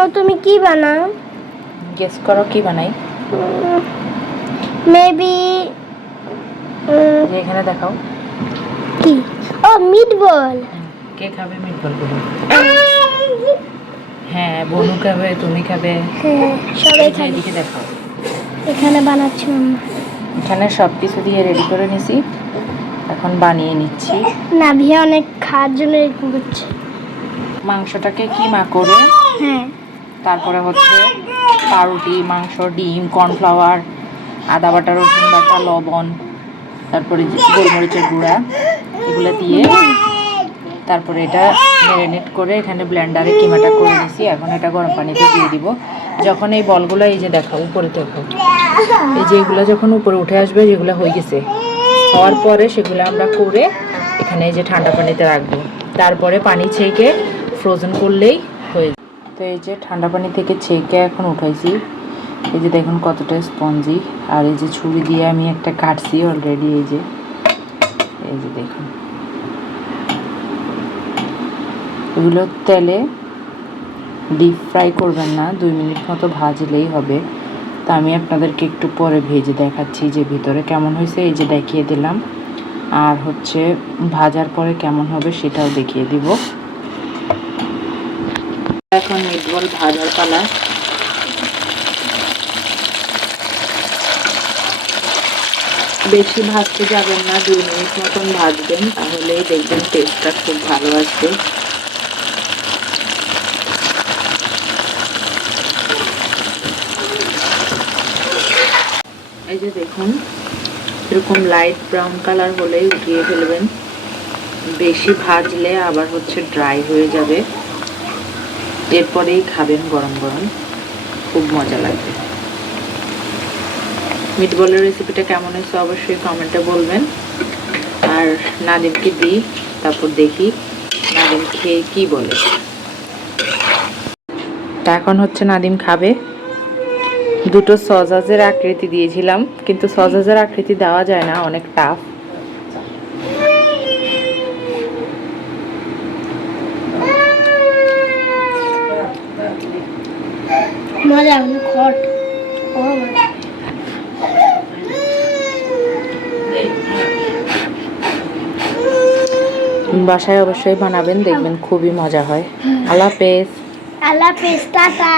আম্মু তুমি কি বানাও? গেস করো কি বানাই। মেবি এখানে দেখাও কি। ও মিটবল। কে খাবে মিটবল গুলো? হ্যাঁ বনু খাবে, তুমি খাবে, হ্যাঁ সবাই খাবে। এদিকে দেখাও। এখানে বানাচ্ছি মাম্মা। এখানে সব কিছু দিয়ে রেডি করে নিছি, এখন বানিয়ে নিচ্ছি। না ভিয়া অনেক খাওয়ার জন্য এরকম করছে। মাংসটাকে কিমা করে, হ্যাঁ তারপরে হচ্ছে পাউরুটি, মাংস, ডিম, কর্নফ্লাওয়ার, আদা বাটা, রসুন বাটা, লবণ, তারপরে গোলমরিচের গুঁড়া, এগুলো দিয়ে তারপরে এটা ম্যারিনেট করে এখানে ব্লেন্ডারে কিমাটা করে নিছি। এখন এটা গরম পানিতে দিয়ে দিব। যখন এই বলগুলো এই যে দেখো উপরে দেখো, এই যে এগুলো যখন উপরে উঠে আসবে, যেগুলো হয়ে গেছে, হওয়ার পরে সেগুলো আমরা করে এখানে এই যে ঠান্ডা পানিতে রাখবো। তারপরে পানি ছেঁকে ফ্রোজেন করলেই হয়ে যাবে। তো এই যে ঠান্ডা পানি থেকে ছেঁকে এখন উঠাইছি। এই যে দেখুন কতটা স্পঞ্জি। আর এই যে ছুরি দিয়ে আমি একটা কাটছি অলরেডি। এই যে দেখুন, এগুলো তেলে ডিপ ফ্রাই করবেন না, 2 মিনিট মতো ভাজলেই হবে। তা আমি আপনাদেরকে একটু পরে ভেজে দেখাচ্ছি যে ভিতরে কেমন হয়েছে। এই যে দেখিয়ে দিলাম। আর হচ্ছে ভাজার পরে কেমন হবে সেটাও দেখিয়ে দিব। এখন মিটবল ভাজার পালা। বেশি ভাজতে যাবেন না, 2 মিনিট মতন ভাজবেন, তাহলেই দেখবেন টেস্টটা খুব ভালো আসবে। এই যে দেখুন এরকম লাইট ব্রাউন কালার হলেই উঠিয়ে ফেলবেন। বেশি ভাজলে আবার হচ্ছে ড্রাই হয়ে যাবে। এরপরেই খাবেন গরম গরম, খুব মজা লাগবে। মিটবলের রেসিপিটা কেমন হয়েছে অবশ্যই কমেন্টে বলবেন। আর নাদিমকে দিই, তারপর দেখি নাদিম খেয়ে কি বলে। তা এখন হচ্ছে নাদিম খাবে। দুটো সসের আকৃতি দিয়েছিলাম, কিন্তু সসের আকৃতি দেওয়া যায় না, অনেক টাফ। মজা খট। বাসায় অবশ্যই বানাবেন, দেখবেন খুবই মজা হয়। আল্লাহ হাফেজ। আল্লাহ হাফেজ, টাটা।